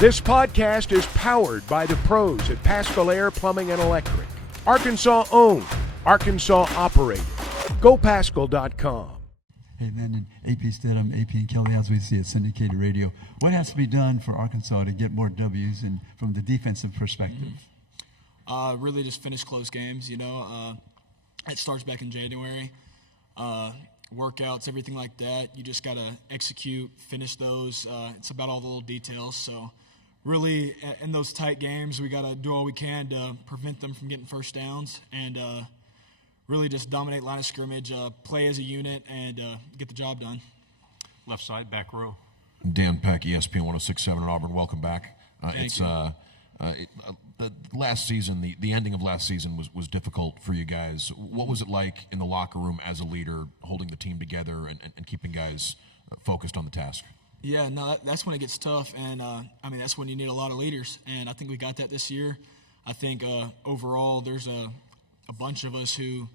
This podcast is powered by the pros at Paschal Air Plumbing and Electric. Arkansas owned, Arkansas operated. GoPaschal.com. Hey, Landon, AP Stedham, AP and Kelly, as we see at syndicated radio. What has to be done for Arkansas to get more W's and from the defensive perspective? Really just finish close games, you know. It starts back in January. Workouts, everything like that. You just got to execute, finish those. It's about all the little details. So really in those tight games, we got to do all we can to prevent them from getting first downs and really just dominate line of scrimmage, play as a unit, and get the job done. Left side, back row. Dan Peck, ESPN 106.7 in Auburn. Welcome back. Thank you. The last season, the ending of last season was difficult for you guys. What was it like in the locker room as a leader, holding the team together and keeping guys focused on the task? Yeah, no, that's when it gets tough, and that's when you need a lot of leaders, and I think we got that this year. I think overall there's a bunch of us who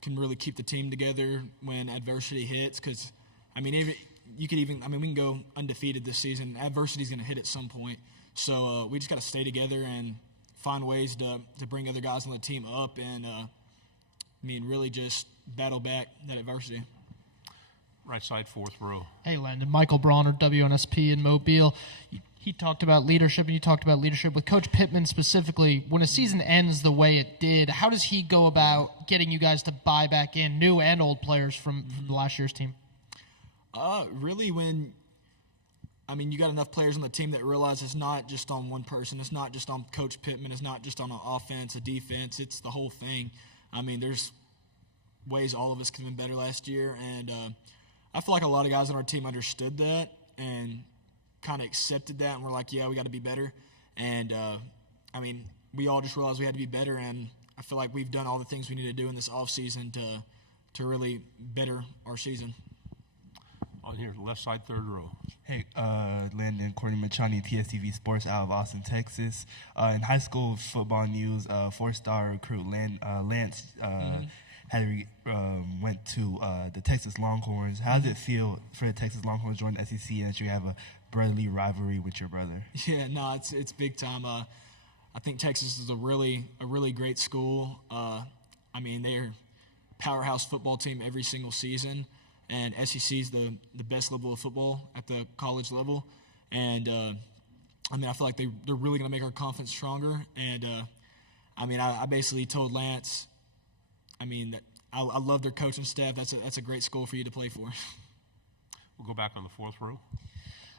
can really keep the team together when adversity hits, because we can go undefeated this season. Adversity is going to hit at some point, so we just got to stay together and find ways to bring other guys on the team up and really just battle back that adversity. Right side, fourth row. Hey, Landon. Michael Bronner, WNSP in Mobile. He talked about leadership, and you talked about leadership with Coach Pittman specifically. When a season ends the way it did, how does he go about getting you guys to buy back in new and old players from the last year's team? Really when you got enough players on the team that realize it's not just on one person. It's not just on Coach Pittman. It's not just on an offense, a defense. It's the whole thing. There's ways all of us could have been better last year, and I feel like a lot of guys on our team understood that and kind of accepted that, and we're like, yeah, we got to be better. And, we all just realized we had to be better, and I feel like we've done all the things we need to do in this offseason to really better our season. On here, left side, third row. Hey, Landon, Courtney Machani, TSTV Sports out of Austin, Texas. In high school football news, four-star recruit Lance went to the Texas Longhorns. How does it feel for the Texas Longhorns to join the SEC and that you have a brotherly rivalry with your brother? Yeah, no, it's big time. I think Texas is a really great school. They're a powerhouse football team every single season. And SEC is the best level of football at the college level. And, I feel like they're really going to make our conference stronger. And, I basically told Lance, that I love their coaching staff. That's a great school for you to play for. We'll go back on the fourth row.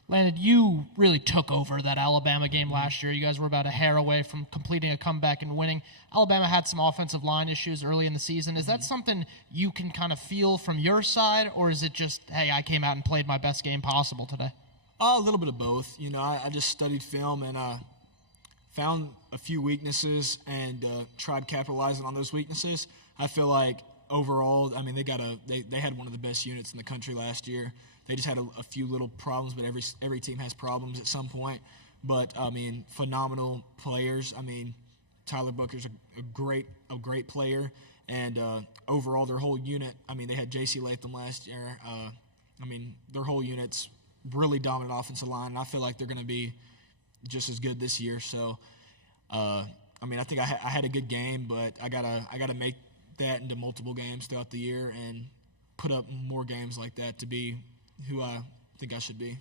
Landon, you really took over that Alabama game last year. You guys were about a hair away from completing a comeback and winning. Alabama had some offensive line issues early in the season. Is that something you can kind of feel from your side, or is it just, hey, I came out and played my best game possible today? A little bit of both. I just studied film and found a few weaknesses and tried capitalizing on those weaknesses. I feel like overall, they had one of the best units in the country last year. They just had a few little problems, but every team has problems at some point. But phenomenal players. Tyler Booker's a great player, and overall their whole unit. They had J.C. Latham last year. Their whole unit's really dominant offensive line, and I feel like they're going to be just as good this year. So, I think I had a good game, but I gotta make that into multiple games throughout the year and put up more games like that to be who I think I should be.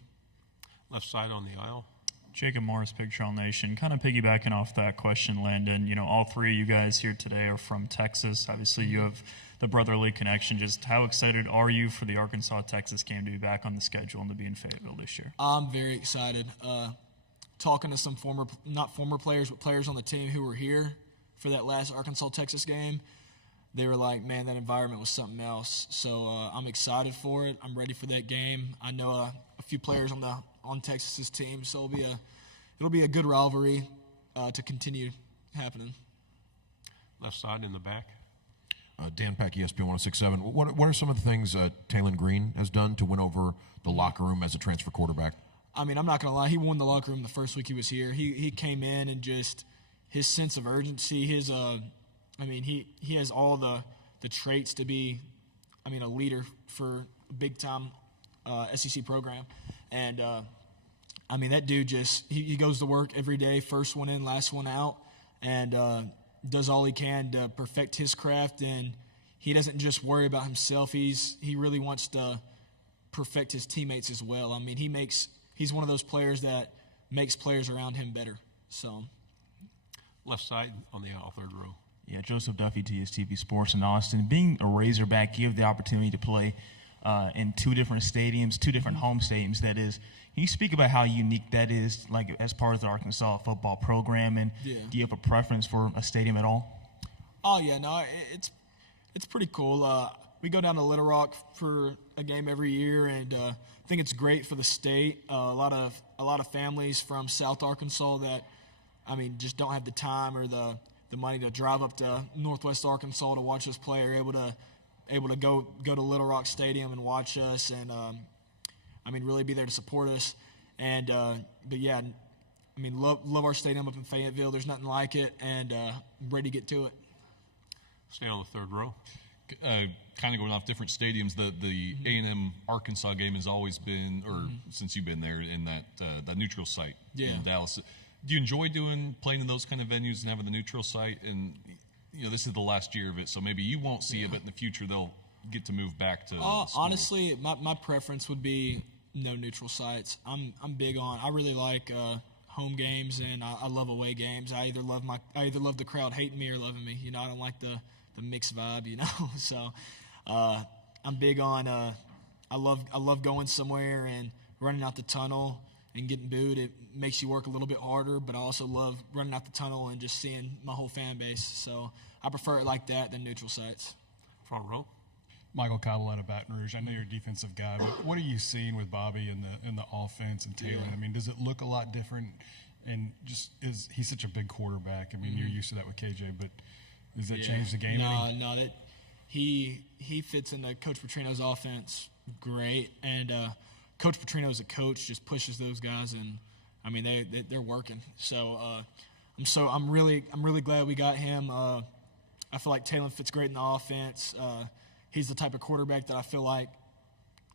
Left side on the aisle. Jacob Morris, Pig Trail Nation. Kind of piggybacking off that question, Landon, all three of you guys here today are from Texas. Obviously, you have the brotherly connection. Just how excited are you for the Arkansas-Texas game to be back on the schedule and to be in Fayetteville this year? I'm very excited. Talking to some not former players, but players on the team who were here for that last Arkansas-Texas game, they were like, man, that environment was something else. So I'm excited for it. I'm ready for that game. I know a few players on Texas's team, so it'll be a good rivalry to continue happening. Left side in the back. Dan Peck, ESPN 106.7. What are some of the things Taylen Green has done to win over the locker room as a transfer quarterback? I'm not going to lie. He won the locker room the first week he was here. He came in and just his sense of urgency, he has all the traits to be, a leader for a big-time SEC program. And, I mean, that dude just he goes to work every day, first one in, last one out, and does all he can to perfect his craft. And he doesn't just worry about himself. He really wants to perfect his teammates as well. I mean, he's one of those players that makes players around him better. So, Left side on the aisle, third row. Yeah, Joseph Duffy, TSTV Sports in Austin. Being a Razorback, you have the opportunity to play in 2 different stadiums, 2 different home stadiums, that is. Can you speak about how unique that is, like as part of the Arkansas football program, and do you have a preference for a stadium at all? Oh, yeah, no, it's pretty cool. We go down to Little Rock for a game every year, and I think it's great for the state. A lot of families from South Arkansas that, I mean, just don't have the time or the money to drive up to Northwest Arkansas to watch us play, are able to go to Little Rock Stadium and watch us, and I mean, really be there to support us. And but yeah, I mean, love our stadium up in Fayetteville. There's nothing like it, and ready to get to it. Stay on the third row. Kind of going off different stadiums, the A&M Arkansas game has always been, or since you've been there, in that neutral site in Dallas. Do you enjoy playing in those kind of venues and having the neutral site? And this is the last year of it, so maybe you won't see it, but in the future they'll get to move back to. Honestly, my preference would be no neutral sites. I'm big on. I really like home games, and I love away games. I either love the crowd hating me or loving me. I don't like the mixed vibe. So I'm big on. I love going somewhere and running out the tunnel and getting booed. It makes you work a little bit harder, but I also love running out the tunnel and just seeing my whole fan base. So I prefer it like that than neutral sites. Front row. Michael Cottle out of Baton Rouge. I know you're a defensive guy, but what are you seeing with Bobby in the offense and Taylen? I mean, does it look a lot different? And he's such a big quarterback. I mean, you're used to that with KJ, but does that change the game? No, that he fits into Coach Petrino's offense great, and Coach Petrino as a coach just pushes those guys, and I mean they're working. So I'm really glad we got him. I feel like Taylen fits great in the offense. He's the type of quarterback that I feel like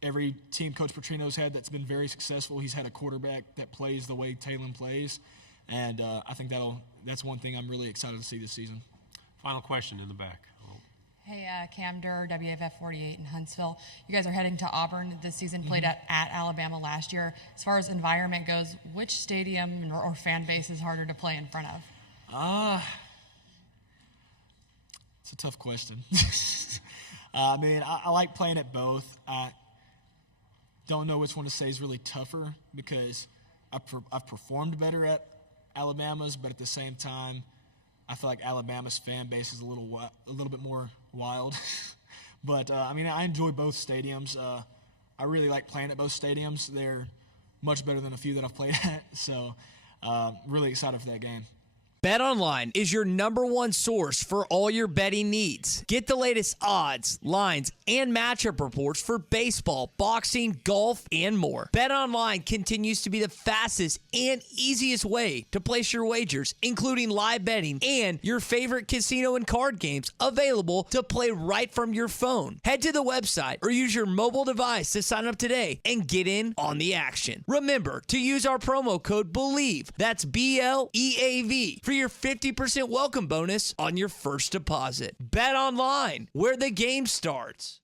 every team Coach Petrino's had that's been very successful, he's had a quarterback that plays the way Taylen plays, and I think that's one thing I'm really excited to see this season. Final question in the back. Hey, Cam Durr, WFF 48 in Huntsville. You guys are heading to Auburn this season, played at Alabama last year. As far as environment goes, which stadium or fan base is harder to play in front of? It's a tough question. I mean, I like playing at both. I don't know which one to say is really tougher because I've performed better at Alabama's, but at the same time, I feel like Alabama's fan base is a little bit more wild. But, I mean, I enjoy both stadiums. I really like playing at both stadiums. They're much better than a few that I've played at. So, really excited for that game. BetOnline is your #1 source for all your betting needs. Get the latest odds, lines, and matchup reports for baseball, boxing, golf, and more. BetOnline continues to be the fastest and easiest way to place your wagers, including live betting and your favorite casino and card games available to play right from your phone. Head to the website or use your mobile device to sign up today and get in on the action. Remember to use our promo code BELIEVE, that's BLEAV, for your 50% welcome bonus on your first deposit. Bet online, where the game starts.